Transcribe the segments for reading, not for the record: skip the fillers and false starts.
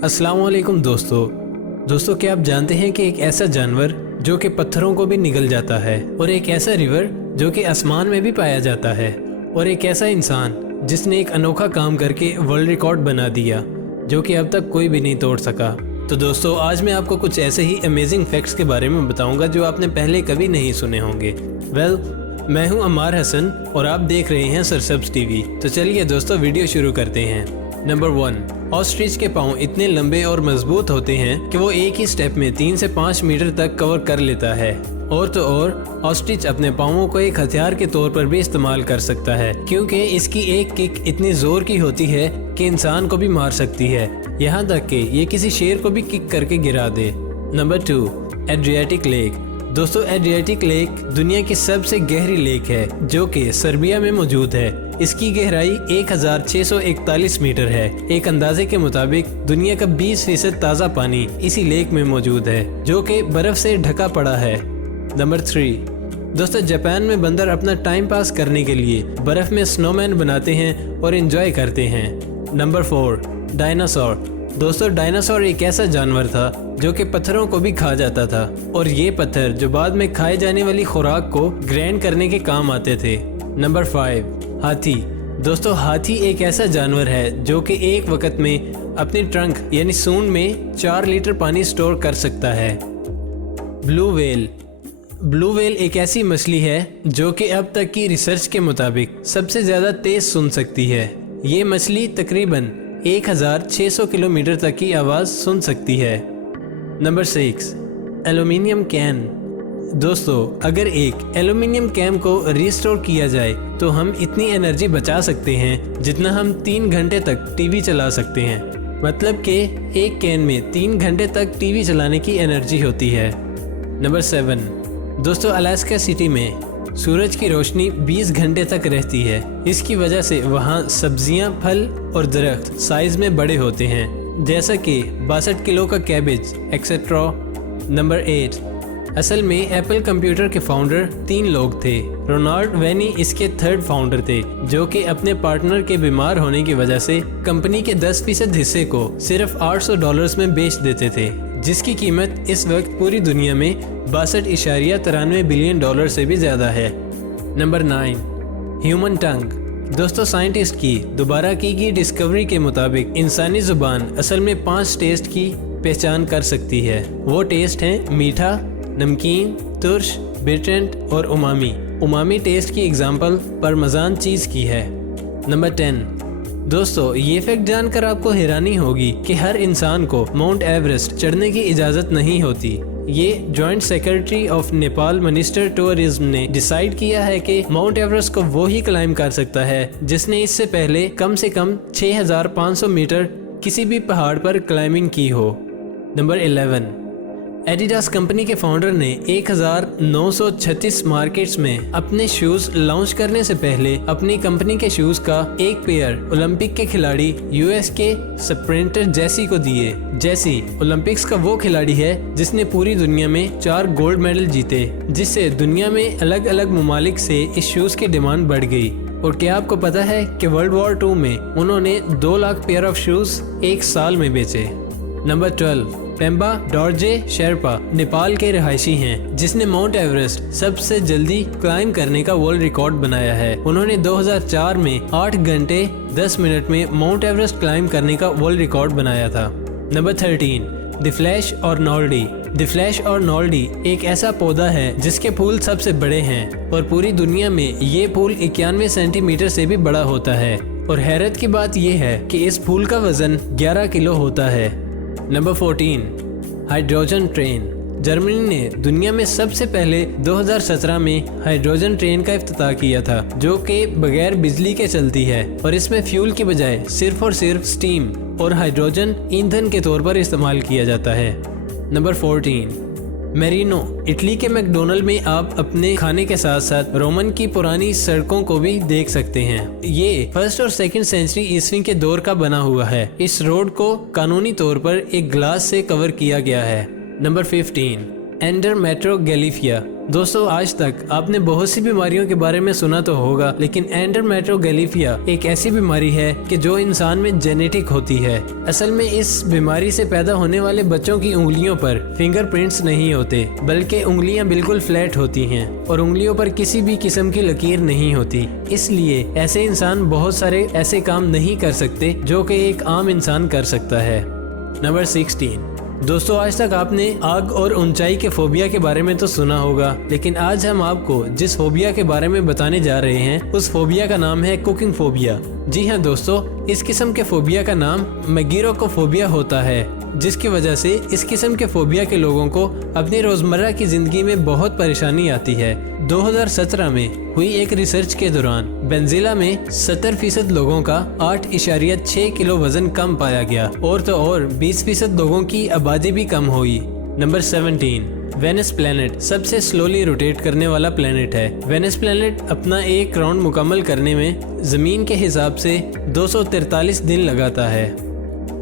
अस्सलाम वालेकुम दोस्तों, क्या आप जानते हैं कि एक ऐसा जानवर जो कि पत्थरों को भी निगल जाता है, और एक ऐसा रिवर जो कि आसमान में भी पाया जाता है, और एक ऐसा इंसान जिसने एक अनोखा काम करके वर्ल्ड रिकॉर्ड बना दिया जो कि अब तक कोई भी नहीं तोड़ सका। तो दोस्तों, आज मैं आपको कुछ ऐसे ही अमेजिंग फैक्ट्स के बारे में बताऊंगा जो आपने पहले कभी नहीं सुने होंगे। मैं हूं अमार हसन और आप देख रहे हैं सरसब्ज टीवी। तो चलिए दोस्तों, वीडियो शुरू करते हैं। नंबर 1, ऑस्ट्रिच के पाँव इतने लंबे और मजबूत होते हैं कि वो एक ही स्टेप में 3 से 5 मीटर तक कवर कर लेता है। और तो और ऑस्ट्रिच अपने पाँवों को एक हथियार के तौर पर भी इस्तेमाल कर सकता है, क्योंकि इसकी एक किक इतनी जोर की होती है कि इंसान को भी मार सकती है, यहाँ तक कि ये किसी शेर को भी किक करके गिरा दे। Number 2, Adriatic lake. दोस्तों, एड्रियाटिक लेक दुनिया की सबसे गहरी लेक है जो कि सर्बिया में मौजूद है। इसकी गहराई 1641 मीटर है। एक अंदाजे के मुताबिक दुनिया का 20% ताज़ा पानी इसी लेक में मौजूद है जो कि बर्फ से ढका पड़ा है। नंबर 3, दोस्तों, जापान में बंदर अपना टाइम पास करने के लिए बर्फ में स्नोमैन बनाते हैं और एंजॉय करते हैं। Number 4, dinosaur. दोस्तों, डायनासोर एक ऐसा जानवर था जो कि पत्थरों को भी खा जाता था, और ये पत्थर जो बाद में खाए जाने वाली खुराक को ग्राइंड करने के काम आते थे। नंबर 5, हाथी। दोस्तों, हाथी एक ऐसा जानवर है जो कि एक वक्त में अपनी ट्रंक यानी सूंड में 4 लीटर पानी स्टोर कर सकता है। ब्लू व्हेल एक ऐसी मछली है जो कि अब तक की रिसर्च के मुताबिक सबसे ज्यादा तेज सुन सकती है। ये मछली तकरीबन 1600 किलोमीटर तक की आवाज सुन सकती है। Number 6, aluminium can. दोस्तों, अगर एक एल्यूमिनियम कैन को रिस्टोर किया जाए तो हम इतनी एनर्जी बचा सकते हैं जितना हम 3 घंटे तक टीवी चला सकते हैं। मतलब कि एक कैन में 3 घंटे तक टीवी चलाने की एनर्जी होती है। नंबर 7, दोस्तों, अलास्का सिटी में सूरज की रोशनी 20 घंटे तक रहती है। इसकी वजह से वहाँ सब्जियाँ, फल और दरख्त साइज में बड़े होते हैं, जैसा कि 62 किलो का कैबेज एक्सेट्रा। नंबर 8, असल में एप्पल कंप्यूटर के फाउंडर 3 लोग थे। रोनाल्ड वेनी इसके 3rd फाउंडर थे, जो कि अपने पार्टनर के बीमार होने की वजह से कंपनी के 10% हिस्से को सिर्फ $800 में बेच देते थे, जिसकी कीमत इस वक्त पूरी दुनिया में 62.93 बिलियन डॉलर से भी ज्यादा है। नंबर 9, ह्यूमन टंग। दोस्तों, साइंटिस्ट की दोबारा की गई डिस्कवरी के मुताबिक इंसानी जुबान असल में 5 टेस्ट की पहचान कर सकती है। वो टेस्ट हैं मीठा, नमकीन, तुर्श, बिटरेंट और उमामी टेस्ट की एग्जाम्पल पार्मेजान चीज की है। नंबर 10, दोस्तों, ये फैक्ट जानकर आपको हैरानी होगी कि हर इंसान को माउंट एवरेस्ट चढ़ने की इजाजत नहीं होती। ये joint secretary of Nepal minister tourism ने डिसाइड किया है कि माउंट एवरेस्ट को वो ही क्लाइम कर सकता है जिसने इससे पहले कम से कम 6500 मीटर किसी भी पहाड़ पर क्लाइंबिंग की हो। नंबर 11, एडिडास कंपनी के फाउंडर ने 1936 मार्केट्स में अपने शूज लॉन्च करने से पहले अपनी कंपनी के शूज का एक पेयर ओलंपिक के खिलाड़ी यूएस के स्प्रिंटर जेसी को दिए। जेसी ओलंपिक्स का वो खिलाड़ी है जिसने पूरी दुनिया में 4 गोल्ड मेडल जीते, जिससे दुनिया में अलग अलग ममालिक से इस शूज की डिमांड बढ़ गई। और क्या आपको पता है कि वर्ल्ड वॉर 2 में उन्होंने 2 लाख पेयर ऑफ शूज एक साल में बेचे। नंबर 12, पेम्बा डोरजे शेरपा नेपाल के रहायशी हैं, जिसने माउंट एवरेस्ट सबसे जल्दी क्लाइम करने का वर्ल्ड रिकॉर्ड बनाया है। उन्होंने 2004 में 8 घंटे 10 मिनट में माउंट एवरेस्ट क्लाइम करने का वर्ल्ड रिकॉर्ड बनाया था। नंबर 13, द फ्लैश और नॉल्डी। द फ्लैश और नॉल्डी एक ऐसा पौधा है जिसके फूल सबसे बड़े हैं, और पूरी दुनिया में ये फूल 91 सेंटीमीटर से भी बड़ा होता है। और हैरत की बात यह है कि इस फूल का वजन 11 किलो होता है। Number 14, hydrogen train. जर्मनी ने दुनिया में सबसे पहले 2017 में हाइड्रोजन ट्रेन का इफ्तिताह किया था, जो कि बगैर बिजली के चलती है, और इसमें फ्यूल की बजाय सिर्फ और सिर्फ स्टीम और हाइड्रोजन ईंधन के तौर पर इस्तेमाल किया जाता है। Number 14, merino. इटली के मैकडोनल्ड में आप अपने खाने के साथ साथ रोमन की पुरानी सड़कों को भी देख सकते हैं। ये 1st और 2nd सेंचुरी ईस्वी के दौर का बना हुआ है। इस रोड को कानूनी तौर पर एक ग्लास से कवर किया गया है। नंबर 15, एंडर मेट्रो गैलिफिया। दोस्तों आज तक आपने बहुत सी बीमारियों के बारे में सुना तो होगा, लेकिन एंडरमेट्रोगैलिफिया एक ऐसी बीमारी है कि जो इंसान में जेनेटिक होती है। असल में इस बीमारी से पैदा होने वाले बच्चों की उंगलियों पर फिंगरप्रिंट्स नहीं होते, बल्कि उंगलियां बिल्कुल फ्लैट होती हैं और उंगलियों पर किसी भी किस्म की लकीर नहीं होती। इसलिए ऐसे इंसान बहुत सारे ऐसे काम नहीं कर सकते जो कि एक आम इंसान कर सकता है। नंबर 16। दोस्तों आज तक आपने आग और ऊंचाई के फोबिया के बारे में तो सुना होगा, लेकिन आज हम आपको जिस फोबिया के बारे में बताने जा रहे हैं उस फोबिया का नाम है कुकिंग फोबिया। जी हाँ दोस्तों, इस किस्म के फोबिया का नाम मैगोरोकोफोबिया होता है, जिसकी वजह से इस किस्म के फोबिया के लोगों को अपनी रोजमर्रा की जिंदगी में बहुत परेशानी आती है। 2017 में हुई एक रिसर्च के दौरान वेनेजुएला में 70% लोगों का 8.6 किलो वजन कम पाया गया और तो और 20% लोगों की आबादी भी कम हुई। नंबर 17। वेनस प्लैनेट सबसे स्लोली रोटेट करने वाला प्लैनेट है। वेनस प्लैनेट अपना एक राउंड मुकम्मल करने में जमीन के हिसाब से 243 दिन लगाता है।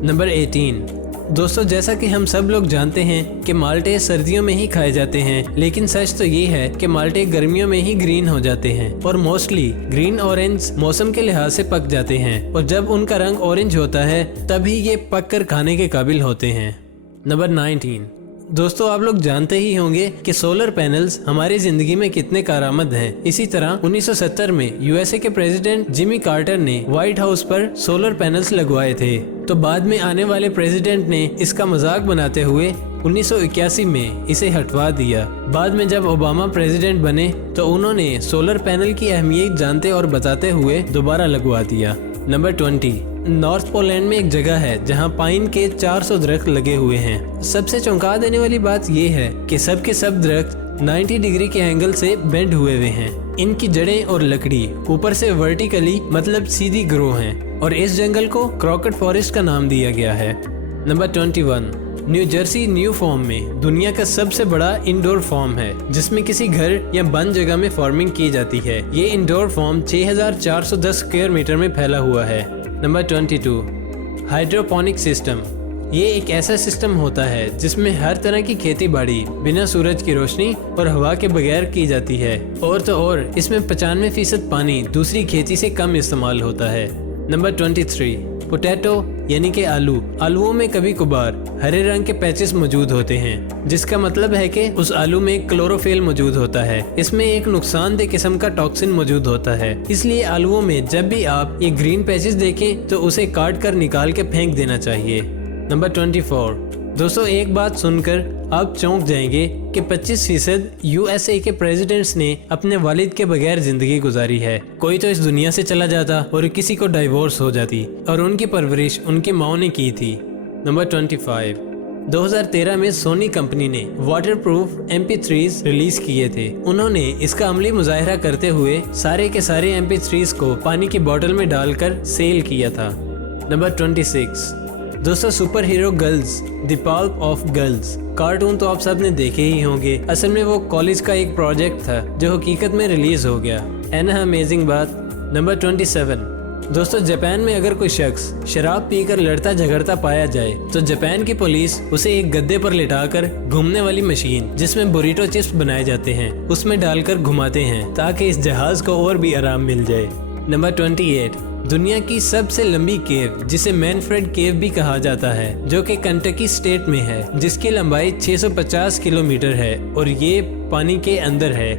नंबर 18। दोस्तों जैसा कि हम सब लोग जानते हैं कि माल्टे सर्दियों में ही खाए जाते हैं, लेकिन सच तो ये है कि माल्टे गर्मियों में ही ग्रीन हो जाते हैं और मोस्टली ग्रीन ऑरेंज मौसम के लिहाज से पक जाते हैं और जब उनका रंग ऑरेंज होता है तभी ये पककर खाने के काबिल होते हैं। नंबर 19। दोस्तों आप लोग जानते ही होंगे कि सोलर पैनल्स हमारी जिंदगी में कितने कारआमद हैं। इसी तरह 1970 में यूएसए के प्रेसिडेंट जिमी कार्टर ने व्हाइट हाउस पर सोलर पैनल्स लगवाए थे, तो बाद में आने वाले प्रेसिडेंट ने इसका मजाक बनाते हुए 1981 में इसे हटवा दिया। बाद में जब ओबामा प्रेसिडेंट बने तो उन्होंने सोलर पैनल की अहमियत जानते और बताते हुए दोबारा लगवा दिया। नंबर 20। नॉर्थ पोलैंड में एक जगह है जहां पाइन के 400 दरख्त लगे हुए हैं। सबसे चौंका देने वाली बात यह है कि सब के सब दरख्त 90 डिग्री के एंगल से बेंड हुए हैं। इनकी जड़ें और लकड़ी ऊपर से वर्टिकली मतलब सीधी ग्रो हैं और इस जंगल को क्रॉकेट फॉरेस्ट का नाम दिया गया है। Number 21। New Jersey new form में दुनिया का सबसे बड़ा इंडोर फार्म है, जिसमें किसी घर या बंद जगह में फार्मिंग की जाती है। ये इंडोर फार्म 6410 स्क्वायर मीटर में फैला हुआ है। नंबर 22। Hydroponic system. ये एक ऐसा सिस्टम होता है जिसमें हर तरह की खेती बाड़ी बिना सूरज की रोशनी और हवा के बगैर की जाती है और तो और इसमें 95% पानी दूसरी खेती से कम इस्तेमाल होता है। नंबर 23। पोटैटो यानी कि आलूओं में कभी कभार हरे रंग के पैचेस मौजूद होते हैं, जिसका मतलब है कि उस आलू में क्लोरोफिल मौजूद होता है। इसमें एक नुकसानदेह किस्म का टॉक्सिन मौजूद होता है, इसलिए आलूओं में जब भी आप ये ग्रीन पैचेस देखें तो उसे काट कर निकाल के फेंक देना चाहिए। नंबर 24। दोस्तों एक बात सुनकर आप चौंक जाएंगे कि 25% यूएसए के प्रेसिडेंट्स ने अपने वालिद के बगैर जिंदगी गुजारी है। कोई तो इस दुनिया से चला जाता और किसी को डाइवोर्स हो जाती और उनकी परवरिश उनकी माँ ने की थी। नंबर 25। 2013 में सोनी कंपनी ने वाटरप्रूफ MP3s रिलीज किए थे। उन्होंने इसका अमली मुजाहिरा करते हुए सारे के सारे MP3s को पानी की बोतल में डालकर सेल किया था। नंबर 26। दोस्तों super hero girls the pulp of girls cartoon तो आप सब ने देखे ही होंगे। असल में वो कॉलेज का एक प्रोजेक्ट था जो हकीकत में रिलीज हो गया है ना, अमेजिंग बात। नंबर 27। दोस्तों जापान में अगर कोई शख्स शराब पीकर लड़ता झगड़ता पाया जाए तो जापान की पुलिस उसे एक गद्दे पर लिटाकर घूमने वाली मशीन जिसमें बुरीटो चिप्स बनाए जाते हैं उसमें डालकर घुमाते हैं ताकि इस जहाज को और भी आराम मिल जाए। नंबर 28। दुनिया की सबसे लंबी केव जिसे मैनफ्रेड केव भी कहा जाता है, जो कि कंटकी स्टेट में है, जिसकी लंबाई 650 किलोमीटर है और ये पानी के अंदर है।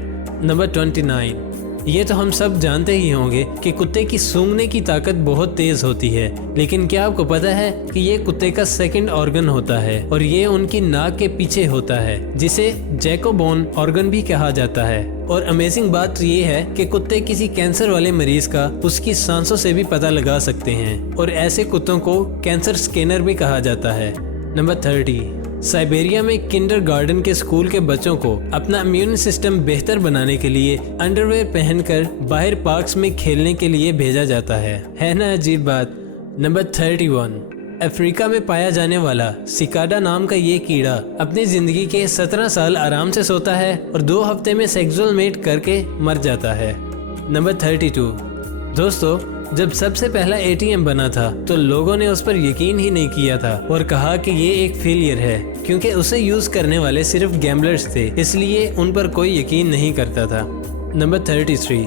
नंबर 29। ये तो हम सब जानते ही होंगे कि कुत्ते की सूंघने की ताकत बहुत तेज होती है, लेकिन क्या आपको पता है कि ये कुत्ते का सेकंड ऑर्गन होता है और ये उनकी नाक के पीछे होता है, जिसे जैकोबोन ऑर्गन भी कहा जाता है। और अमेजिंग बात ये है कि कुत्ते किसी कैंसर वाले मरीज का उसकी सांसों से भी पता लगा सकते हैं और ऐसे कुत्तों को कैंसर स्कैनर भी कहा जाता है। नंबर 30। साइबेरिया में किंडरगार्टन के स्कूल के बच्चों को अपना इम्यून सिस्टम बेहतर बनाने के लिए अंडरवेयर पहनकर बाहर पार्क्स में खेलने के लिए भेजा जाता है ना अजीब बात। नंबर 31। अफ्रीका में पाया जाने वाला सिकाडा नाम का ये कीड़ा अपनी जिंदगी के 17 साल आराम से सोता है और 2 हफ्ते में सेक्सुअल मेट करके मर जाता है। नंबर 32। दोस्तों जब सबसे पहला एटीएम बना था तो लोगों ने उस पर यकीन ही नहीं किया था और कहा कि ये एक फेलियर है, क्योंकि उसे यूज करने वाले सिर्फ गैम्बलर्स थे, इसलिए उन पर कोई यकीन नहीं करता था। नंबर 33।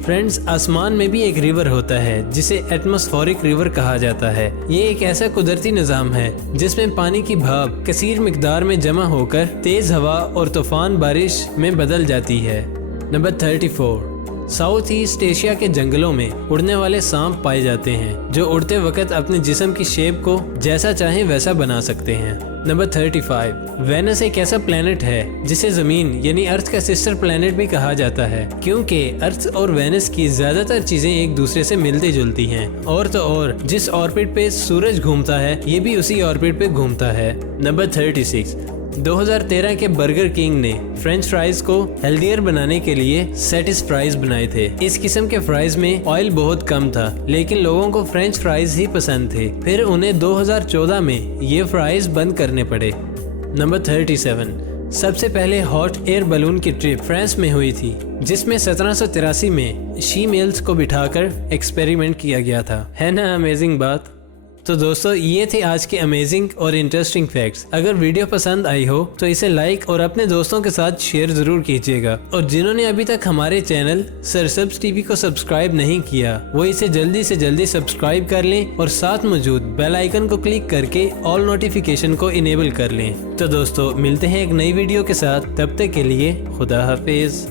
फ्रेंड्स, आसमान में भी एक रिवर होता है जिसे एटमॉस्फेरिक रिवर कहा जाता है। ये एक ऐसा कुदरती निज़ाम है जिसमें पानी की भाप कसीर मिकदार में जमा होकर तेज हवा और तूफान बारिश में बदल जाती है। नंबर 34। साउथ ईस्ट एशिया के जंगलों में उड़ने वाले सांप पाए जाते हैं जो उड़ते वक्त अपने जिस्म की शेप को जैसा चाहें वैसा बना सकते हैं। नंबर 35। वेनस एक ऐसा प्लेनेट है जिसे जमीन यानी अर्थ का सिस्टर प्लेनेट भी कहा जाता है, क्योंकि अर्थ और वेनस की ज्यादातर चीजें एक दूसरे से मिलती जुलती हैं। और तो और जिस ऑर्बिट पे सूरज घूमता है ये भी उसी ऑर्बिट पे घूमता है। नंबर 36। 2013 के बर्गर किंग ने फ्रेंच फ्राइज को हेल्दियर बनाने के लिए सेटिस फ्राइज बनाए थे। इस किस्म के फ्राइज में ऑयल बहुत कम था, लेकिन लोगों को फ्रेंच फ्राइज ही पसंद थे। फिर उन्हें 2014 में ये फ्राइज बंद करने पड़े। नंबर 37। सबसे पहले हॉट एयर बलून की ट्रिप फ्रांस में हुई थी, जिसमें 1783 में शी मेल्स को बिठाकर एक्सपेरिमेंट किया गया था। है ना अमेजिंग बात। तो दोस्तों, ये थे आज के अमेजिंग और इंटरेस्टिंग फैक्ट्स। अगर वीडियो पसंद आई हो तो इसे लाइक और अपने दोस्तों के साथ शेयर जरूर कीजिएगा। और जिन्होंने अभी तक हमारे चैनल सरसब्स टीवी को सब्सक्राइब नहीं किया वो इसे जल्दी से जल्दी सब्सक्राइब कर लें और साथ मौजूद बेल आइकन को क्लिक करके ऑल नोटिफिकेशन को इनेबल कर लें। तो दोस्तों, मिलते हैं एक नई वीडियो के साथ। तब तक के लिए खुदा हाफिज।